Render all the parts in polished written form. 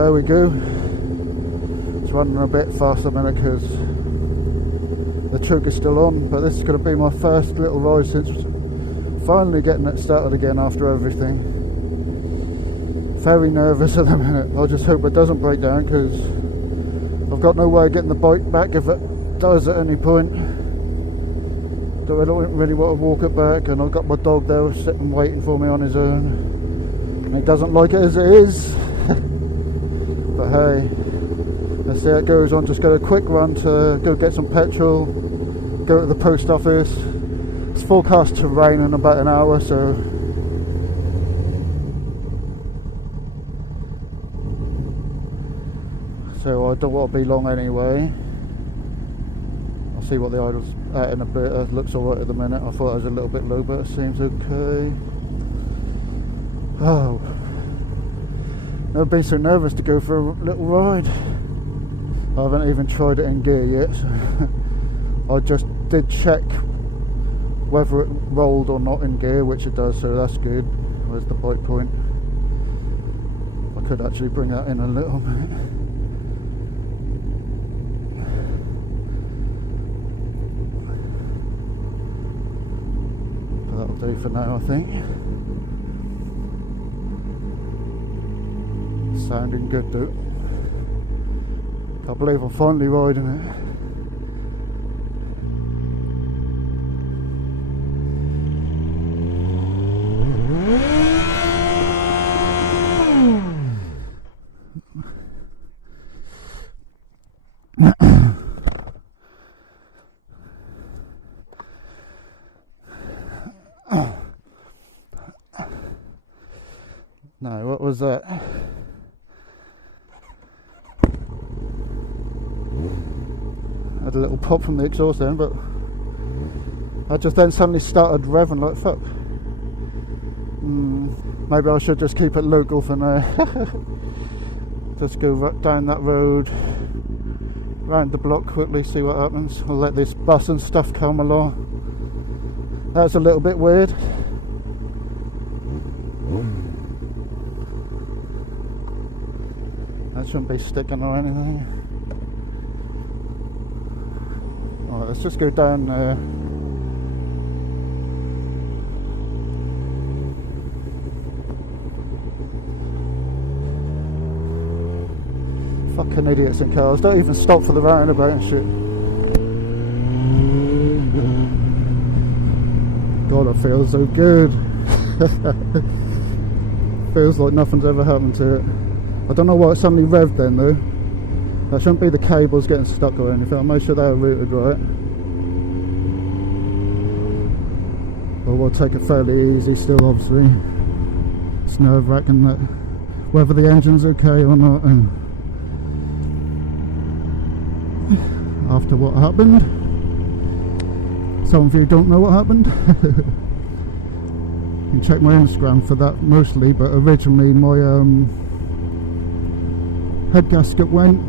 there we go. It's running a bit fast a minute because the trigger's still on, but this is going to be my first little ride since finally getting it started again after everything. Very nervous at the minute. I just hope it doesn't break down because I've got no way of getting the bike back if it does at any point. I don't really want to walk it back, and I've got my dog there sitting waiting for me on his own, and he doesn't like it as it is. But hey, let's see how it goes. On just got a quick run to go get some petrol, go to the post office. It's forecast to rain in about an hour, so I don't want to be long anyway. I'll see what the idle's at in a bit. It looks alright at the minute. I thought it was a little bit low, but it seems okay. Oh, never been so nervous to go for a little ride. I haven't even tried it in gear yet, so I just did check whether it rolled or not in gear, which it does, so that's good. Where's the bike point? I could actually bring that in a little bit. But that'll do for now, I think. Sounding good though. Can't believe I'm finally riding it. No, what was that? Had a little pop from the exhaust then, but I just then suddenly started revving like fuck. Maybe I should just keep it local for now. Just go down that road, round the block quickly, see what happens. I'll let this bus and stuff come along. That's a little bit weird. That shouldn't be sticking or anything. Alright, let's just go down there. Fucking idiots in cars, don't even stop for the roundabout and shit. God, I feel so good. Feels like nothing's ever happened to it. I don't know why it suddenly revved then though. That shouldn't be the cables getting stuck or anything. I'll make sure they're routed right. But we'll take it fairly easy still, obviously. It's nerve-wracking that whether the engine's okay or not. And after what happened, some of you don't know what happened. You can check my Instagram for that mostly, but originally my head gasket went,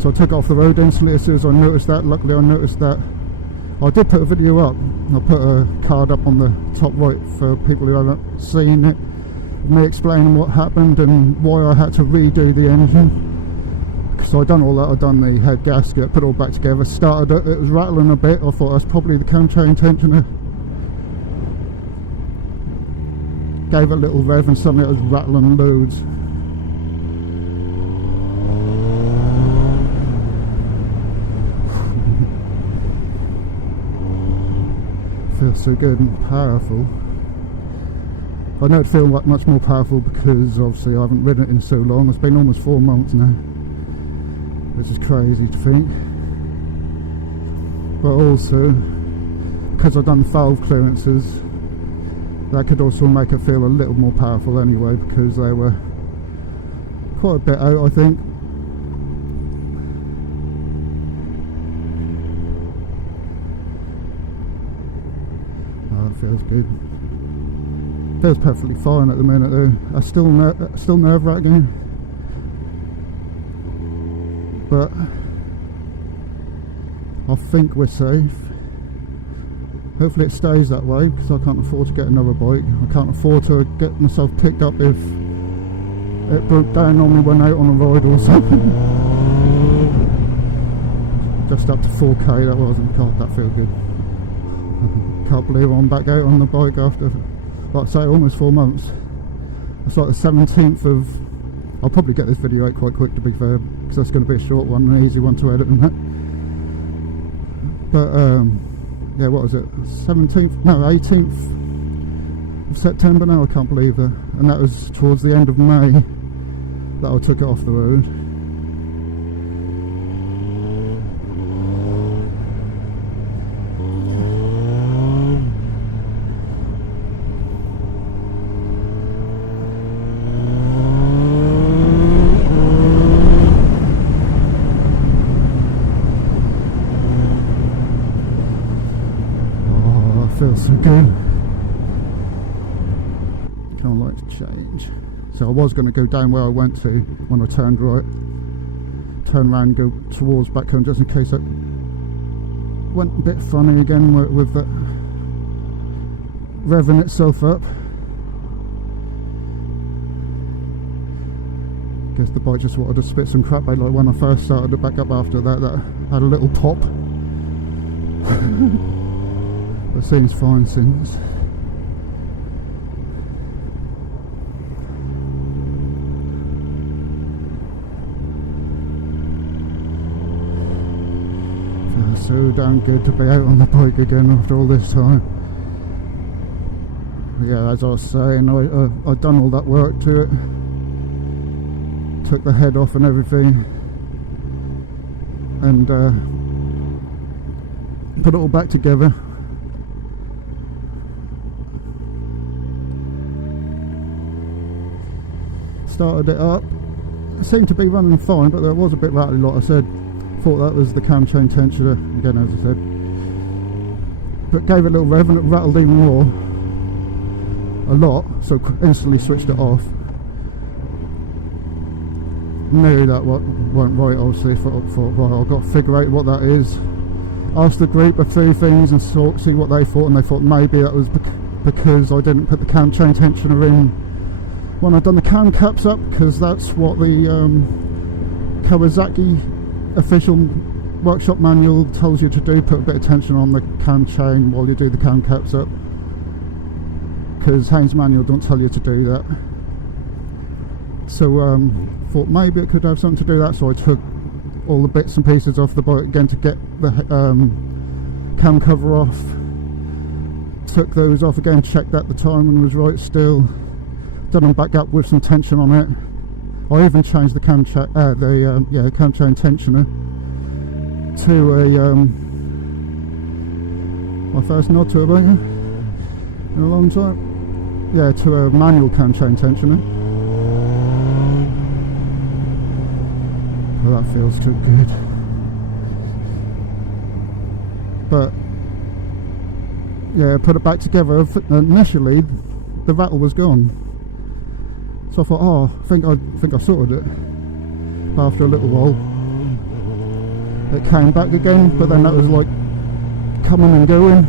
so I took it off the road instantly as soon as I noticed that. Luckily I noticed that. I did put a video up. I'll put a card up on the top right for people who haven't seen it, me explaining what happened and why I had to redo the engine. So I done all that. I done the head gasket, put it all back together, started it, it was rattling a bit. I thought that's probably the cam chain tensioner. Gave it a little rev and suddenly it was rattling loads. Feels so good and powerful. I know it feels like much more powerful because obviously I haven't ridden it in so long. It's been almost 4 months now, which is crazy to think. But also, because I've done the valve clearances, that could also make it feel a little more powerful anyway, because they were quite a bit out, I think. Oh, it feels good. Feels perfectly fine at the minute though. It's still nerve-wracking, but I think we're safe. Hopefully it stays that way, because I can't afford to get another bike. I can't afford to get myself picked up if it broke down on me when out on a ride or something. Just up to 4k that was, and God, that feels good. Can't believe I'm back out on the bike after, like I say, almost 4 months. It's like the 17th of... I'll probably get this video out quite quick, to be fair, because that's going to be a short one, an easy one to edit and that. But yeah, what was it? 17th? No, 18th of September now. I can't believe it. And that was towards the end of May that I took it off the road. Feels so good. Kind of like to change. So I was going to go down where I went to when I turned right, turn around, go towards back home, just in case it went a bit funny again with that revving itself up. Guess the bike just wanted to spit some crap out, like when I first started it back up after that had a little pop. But seems fine since. Feels so damn good to be out on the bike again after all this time. But yeah, as I was saying, I'd done all that work to it. Took the head off and everything. And put it all back together. Started it up. It seemed to be running fine, but there was a bit rattly, like I said. Thought that was the cam chain tensioner, again as I said. But gave it a little rev and it rattled even more. A lot, so instantly switched it off. Knew that weren't right, obviously. Thought, right, I've got to figure out what that is. Asked the group a few things and see what they thought, and they thought maybe that was because I didn't put the cam chain tensioner in when I'd done the cam caps up, because that's what the Kawasaki official workshop manual tells you to do, put a bit of tension on the cam chain while you do the cam caps up, because Haynes manual don't tell you to do that. So thought maybe it could have something to do with that, so I took all the bits and pieces off the bike again to get the cam cover off. Took those off again, checked that the timing was right still. Done them back up with some tension on it. I even changed the cam chain tensioner to a my first nod to a bike in a long time. Yeah, to a manual cam chain tensioner. Well, that feels too good. But yeah, put it back together. Initially, the rattle was gone. So I thought, oh, I think I sorted it. After a little while, it came back again, but then that was like coming and going.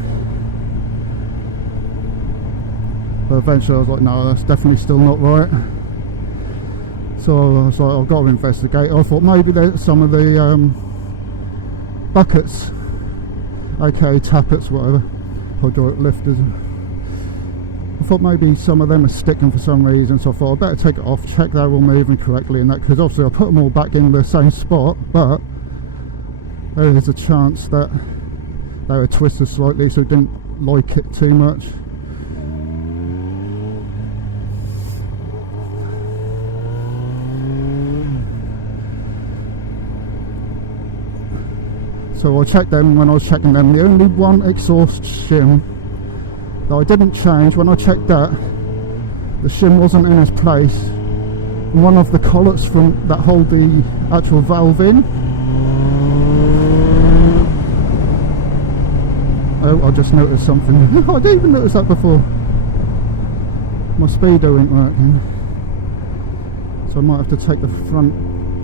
But eventually I was like, no, that's definitely still not right. So I was like, I've got to investigate. I thought maybe there's some of the buckets, aka tappets, whatever, hydraulic lifters. I thought maybe some of them are sticking for some reason, so I thought I'd better take it off, check they're all moving correctly and that, because obviously I put them all back in the same spot, but there is a chance that they were twisted slightly, so I didn't like it too much. So I checked them. When I was checking them, the only one exhaust shim that I didn't change, when I checked that, the shim wasn't in its place. And one of the collets from that hold the actual valve in, oh, I just noticed something. I didn't even notice that before. My speedo ain't working, so I might have to take the front.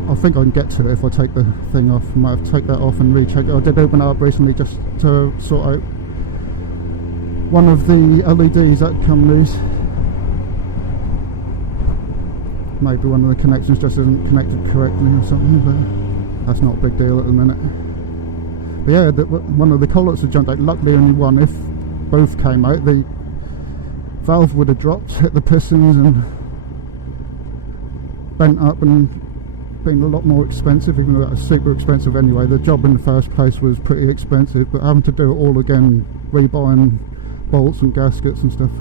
I think I can get to it if I take the thing off. I might have to take that off and recheck it. I did open it up recently just to sort out one of the LEDs that come loose. maybe one of the connections just isn't connected correctly or something, but that's not a big deal at the minute. But yeah, one of the collets had jumped out. Luckily only one. If both came out, the valve would have dropped, hit the pistons and bent up and been a lot more expensive, even though that was super expensive anyway. The job in the first place was pretty expensive, but having to do it all again, rebuying bolts and gaskets and stuff,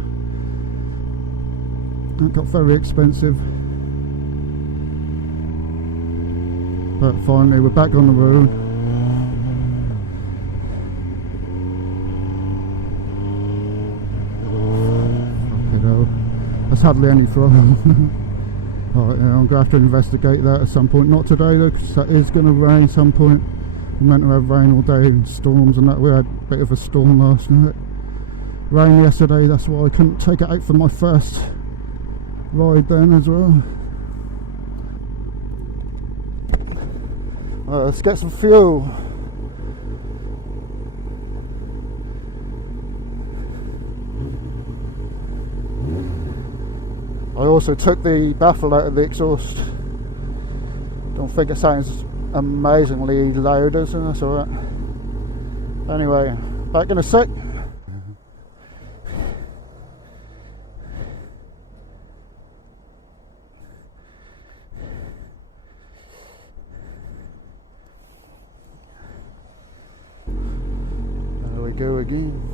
that got very expensive. But finally we're back on the road. There's hardly any throttle. Alright, yeah, I'm going to have to investigate that at some point. Not today though, because that is going to rain at some point. We're meant to have rain all day and storms and that. We had a bit of a storm last night. Rain yesterday, that's why I couldn't take it out for my first ride then as well. Let's get some fuel. I also took the baffle out of the exhaust. Don't think it sounds amazingly loud, so that's alright. Anyway, back in a sec. There we go again.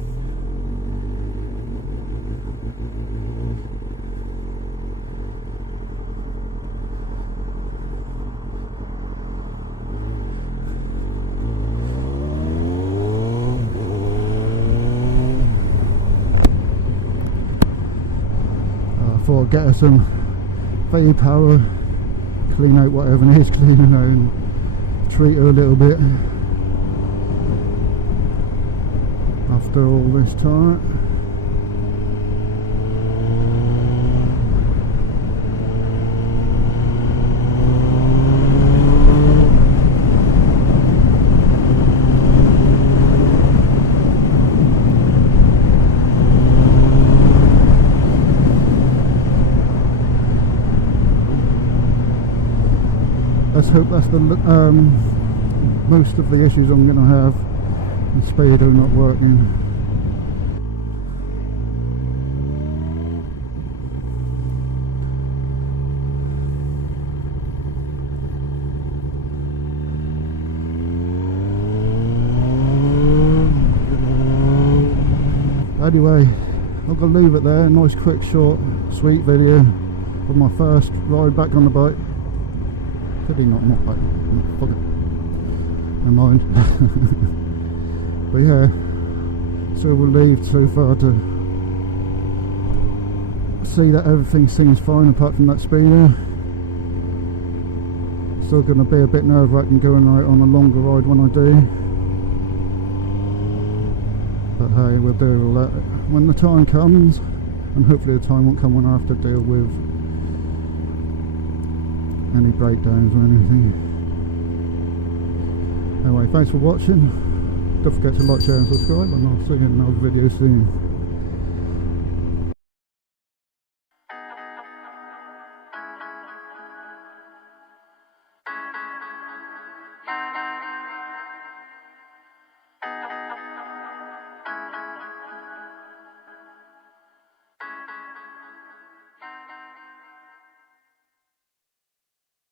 Thought I'd get her some V-power, clean out whatever needs cleaning out and treat her a little bit after all this time. Let's hope that's the most of the issues I'm going to have. The speedo not working. Anyway, I'm going to leave it there. Nice quick short sweet video of my first ride back on the bike. Probably not bike. Fuck it. Never mind. But yeah, so relieved so far to see that everything seems fine apart from that speedo. Still going to be a bit nerve-wracking going out on a longer ride when I do. But hey, we'll do all that when the time comes, and hopefully the time won't come when I have to deal with any breakdowns or anything. Anyway, thanks for watching. Don't forget to like, share and subscribe, and I'll see you in another video soon.